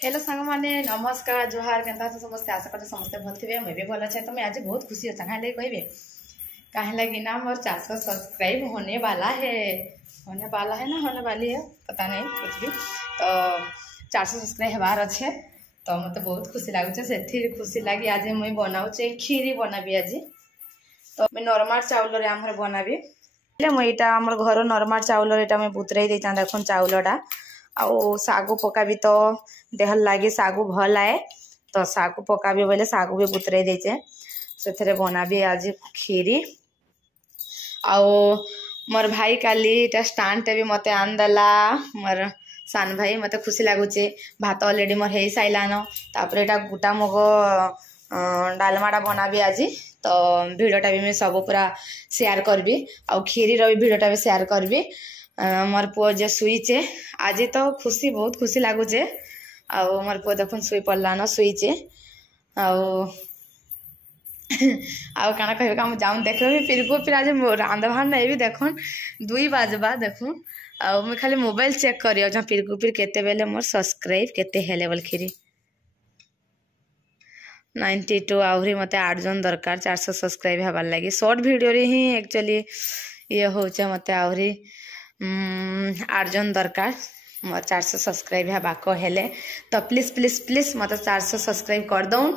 Hello सांग माने नमस्कार जोहार केनता समस्ते आशा करते समस्ते भल थे मुझे भी भल अच्छे। तो मैं आज बहुत खुशी अच्छा कहीं कहे कहीं लगी ना मोर 400 सब्सक्राइब होने वाला है ना होने वाली है पता नहीं कुछ भी। तो 400 सब्सक्राइब हबार अच्छे तो मत बहुत खुशी लगुचे से खुशी लगी आज मुझे बनाऊे खीरी बनाबी आज। तो मैं नॉर्मल चाउल आमर बनाबी मुझे आम घर नॉर्मल चाउल मुझे बुतरई देता देखो चाउलटा आउ सागु पकाबी तो देह लगे सागु भल आए तो सागु पकाबी बोले सागु भी बुतरई देचे से बनाबी आज खीरी। आउ मोर भाई काली स्टांड भी मत आनदेला मोर सान भाई मत खुशी लगुचे भात अलरेडी मोर हो सारान तापर गोटा मुग डालमाटा बनाबी आज। तो भिडटा भी मैं सब पूरा शेयर करबी आउ खीरी भी भिडटा भी शेयर करबी। मोर पुओ जे शुईचे आज तो खुशी बहुत खुशी लगुचे आउ मोर पुओ देखुन शुई पड़लान शुईचे आउ आउ काना कह जाऊन देख फिर आज रांधवा नहीं भी देखुन 2 बजबा देखुन आउ मैं खाली मोबाइल चेक करी फिर केते बेले मोर सब्सक्राइब केते हेले बोल खीरी 92 आहरी मत 8 जन दरकार 400 सब्सक्राइब हबार लगी शॉर्ट वीडियो रे ही एक्चुअली ये होचे मत आहरी 8 जन दरकार मोर 400 सब्सक्राइब हेबाक हेले। तो प्लीज प्लीज प्लीज मत 400 सब्सक्राइब कर दौन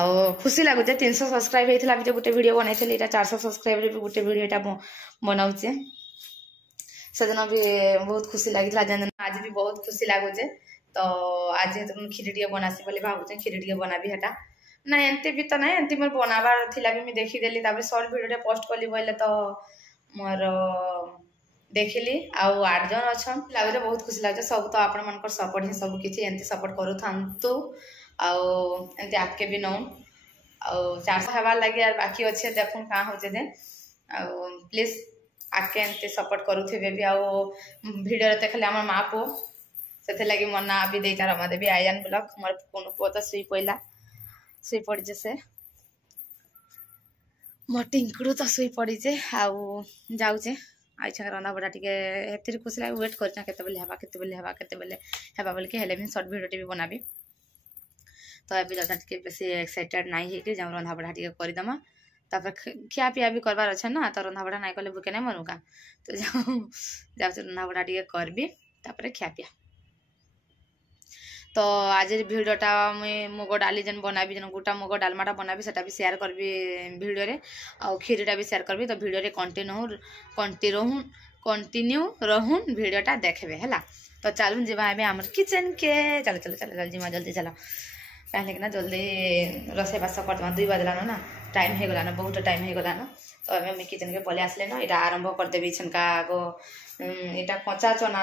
आउ खुशी लगुचे 300 सब्सक्राइब होता भी गोटे वीडियो बनई 400 सब्सक्राइब भी गोटे वीडियो बनाऊे से दिन भी बहुत खुशी लगी आज भी बहुत खुशी लगुचे। तो आज खीरी टे बनासी बोली भावुचे खीरी टे बनाबी हेटा ना एमती भी तो ना एमती मोर बनाबार थिला भी मैं देखीदेली शॉर्ट वीडियो पोस्ट कली बोले तो मोर देखिली आउ 8 जन अच्छा लगे बहुत खुशी लगे सब तो आपण मन सपोर्ट ही सब किसी एमती सपोर्ट करू थांतु आउ एमती आपके भी नौ आउ 400 हबार लगे यार बाकी अच्छे देखून कहाँ होचे दे आउ प्लीज आके एमती सपोर्ट करुथे भी आउ वीडियो देखले आम माँ पु से लगी मोर ना भी दे रमा देवी आयन ब्लॉग मोर कोनो पु तो शुई पड़ा शुई पड़े से मोर टिंकुड़ू तो शुई पड़े आउ जाऊे आइछा रंधा बड़ा टे खुशी लगे वेट करते बोल के हेले भी शॉर्ट वीडियो भी बनाबी। तो अभी दादा टे बेसी एक्साइटेड नहीं है जाऊँ रंधा बड़ा टे करदेमा खिया पिया भी करवार अच्छे ना तो रंधा बड़ा नहीं कले भूखे नहीं मरुका तो जाऊँ रंधा बड़ा टे करबी खिया पिया। तो आज भिडटा मुई मुग डाली जेन बनाबी जेन गोटा मुग डालमाटा बनाबी सेटा भी शेयर करबी वीडियो रे आउ खीरीटा भी शेयर करबी। तो वीडियो रे कंटिन्यू रहून वीडियोटा देखबे हैला। तो चलून जीवा एबे हमर किचन के चलो चलो चलो जल्दी जीवा जल्दी चलो कहले कि ना जल्दी रसोई बास करदमा 2 बजलान ना टाइम हो गलान बहुत टाइम हो गलान। तो एबे मैं किचन के पले आसले ना इटा आरंभ कर देबी छनका आगो इटा कच्चा चना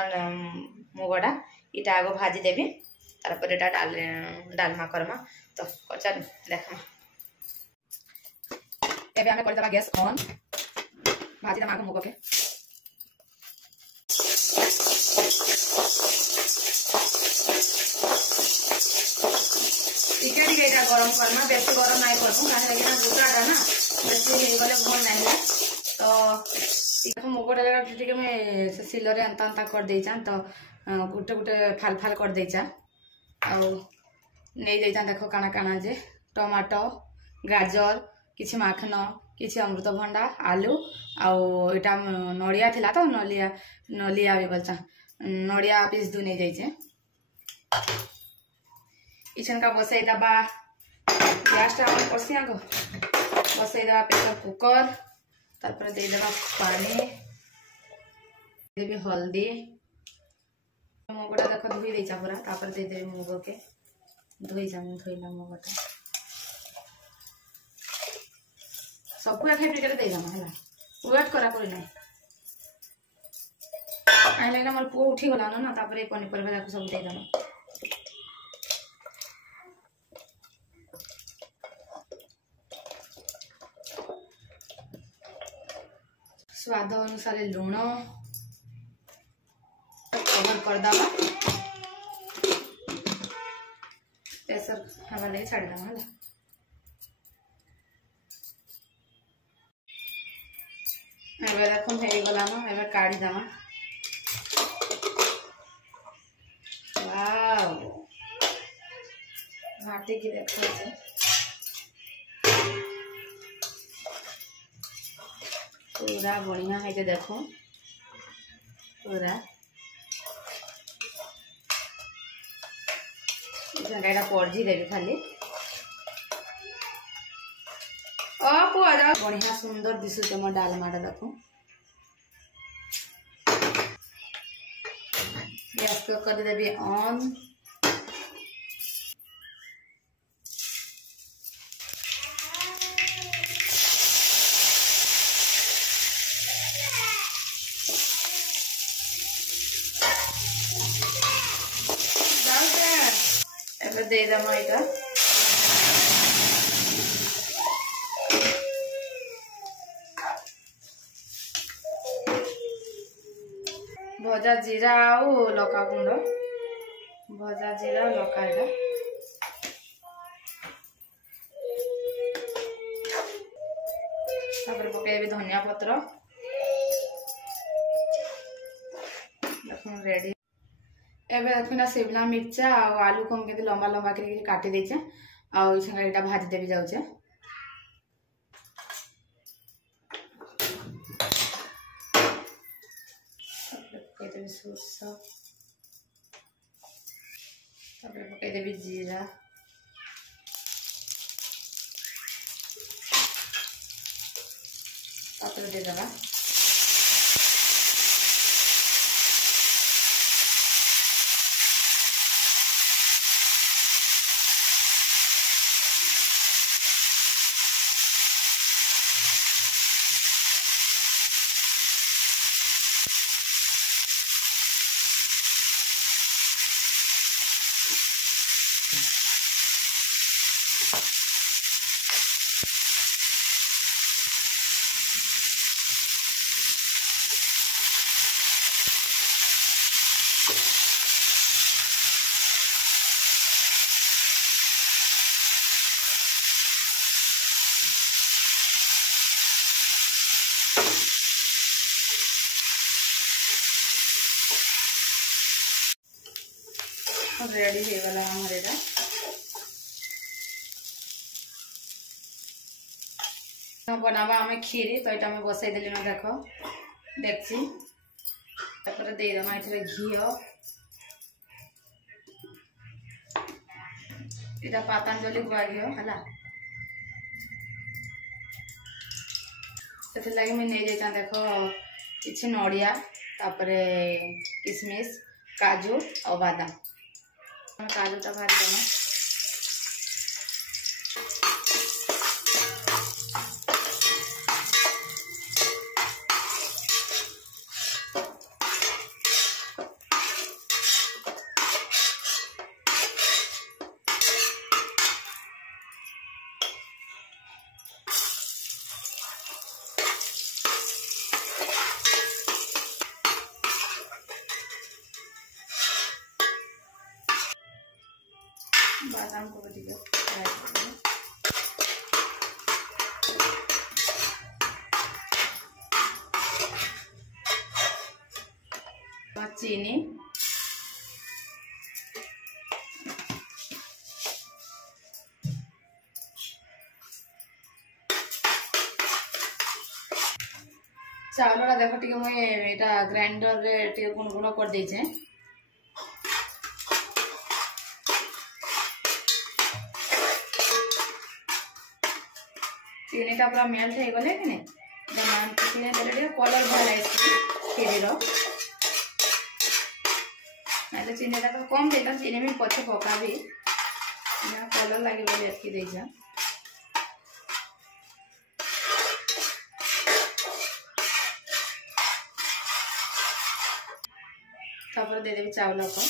मुगटा इटा आगो भाजी देबी तारपर एटा डालमा करमा। तो चल देखमा एबे हमें कर देबा गैस ऑन भाजी दमा मुग के टिके गरम करना बेसी गरम नहीं करूँ कहीं गोटाटा ना बेसी गले भल नहीं। तो मुगटा जगह मैं सिलरे अंता अंता कर देचा तो गोटे गोटे फाल फाल कर देचा आउ नहीं देता देख काना काना जे टमाटो गाजर किछि माखन किछि अमृतभंडा आलू आउ इटा नड़िया थिला तो नलिया भी बोलता नड़िया पीस दु नहीं जाइए इछन का बसई दबा गैस ऑन करसी आगो बसई दबा प्रेशर कुकर तारपर दे देबा पानी देबी हल्दी मुगटा देख धोई देचा पूरा तापर दे देबी मुग के धोइला मुगटा सबको एक प्रिकेट दे जामा हैला वेट करा कोई नहीं आइले ना मोर पुओ उठी गला ना तापर ए पनीपरिया जाको सब दे देमा स्वाद अनुसार लुण कवर कर दबा प्रेशर हवा लगे छाड़ देमा है। एबे देखो हे गलानो एबे काढ़ी देमा वाओ घाटी की देखा पूरा बढ़िया है देखो पूरा जगह पड़जी देवी खाली बढ़िया सुंदर दिशुचे मो डालमाटा देखो गैस को कर देवी ऑन दे दमा इटा भजा जीरा आउ लका गुंड भजा जीरा लका इटा पकड़े धनिया पत्र रेडी एबे देखना शिमला मिर्चा और आलू को हम लंबा लंबा करके काटी देचे आउ इटा भाजी देवी जाउचे पकई सोरसा पकई देवी जीरा दे देवा रेडी हो गला हमारे बनावा हमें खीरी तो यहाँ में बसई देली ना देख देखी दे दमा ये घी इटा पतंजलि गुआ घी है से लगे मुझे नहीं जाता देख किसी नड़िया किसमिश काजू और बादाम काजूटा भारी देना बादाम को भी चीनी चावल देख टे मुझे ग्राइंडर रे गुण गुण कर देचे चीनीटा पूरा मेल्ट हो गले कि चीनी देले कलर भल खीर ना चीनीटा तो कम देता चीनी भी पचे पका भी कलर लगे बोले एतकी देजा दे देवी चावल को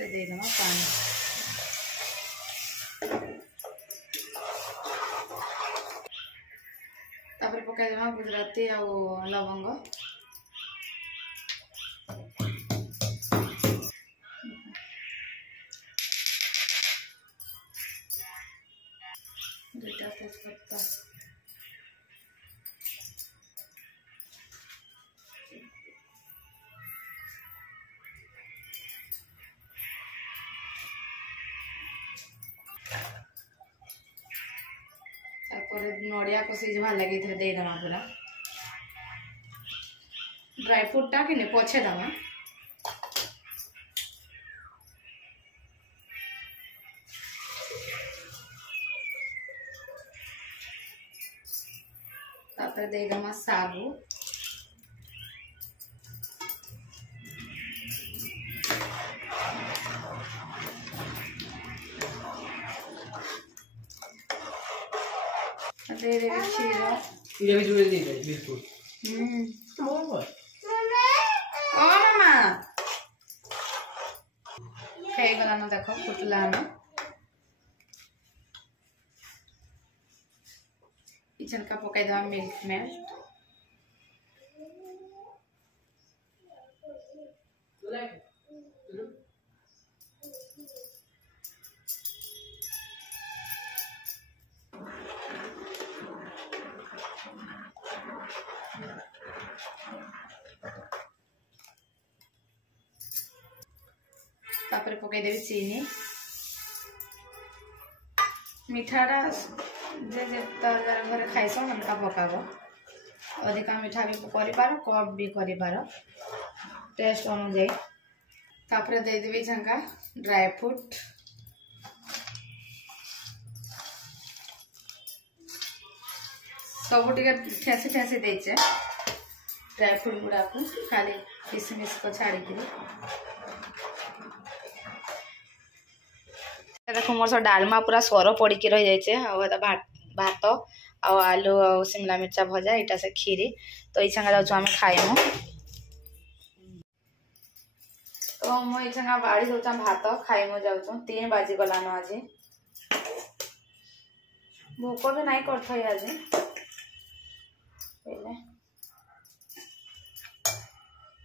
दे देना पानी पकड़ देना गुजराती आ लवंग नड़िया को सिझवा लगे दे दमा पूरा ड्राई फ्रूट टा कि पछे दमा तापर दे दमा सागु दे दे खीर ये भी जोड़े दे दे बिल्कुल ओ मामा खाई गला न देखो फुटला न किचन का पकाई दवा मिल्क में तापर पकाई देवी चीनी मिठाटा जे जे घर खाइस उनका पकाब अधिका मिठा भी कर कम भी कर टेस्ट अनुजाई तापर देदेवी झंका ड्राई फ्रूट सब ठेसी ठेसी देचे ड्राई फ्रूट गुड़ा को खाली किसमिस को छाड़ी देखो मोर सब डालमा पूरा स्वर पड़ी रही जाए भात आलू आ शिमला मिर्चा भजा इटा से खीरी तो ये जाऊँ खाइमु तो मुझे बाड़ी दौचा भात खाइमु जाऊँ 3 बाजी गलान आज भोक भी नहीं कर आज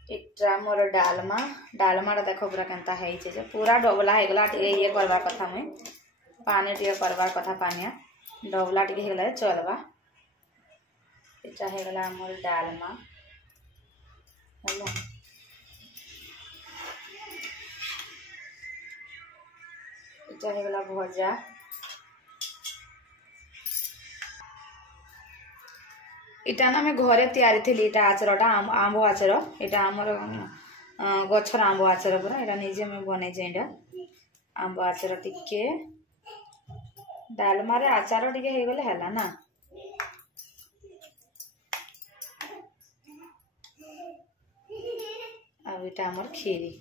इटा मोर डालमा देखो पूरा केनता है पूरा डबला हो गला ये करवा कथा मुई पानी टे करवार कथा पानिया डबला टे हो गला चलवा इटा हो गला मोर डालमा इटा हो गला भजा इटा ना मैं घरे तैयारी थी इटा आचारटा आंब आचार यहाँ आमर गचर आंब आचार पूरा यहाँ निजे मैं बनई आंब आचार टिके डालमा रे आचार टिके हो गले है ना अब इटा आमर खीरी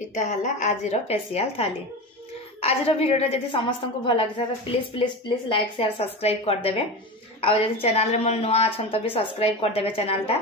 इटा है आज स्पेशल थाली आज वीडियो जब समस्त को भल लगी तो please please please like share subscribe करदे आउ चैनल में नुआ अच्छा तो भी सब्सक्राइब करदे चैनल टा।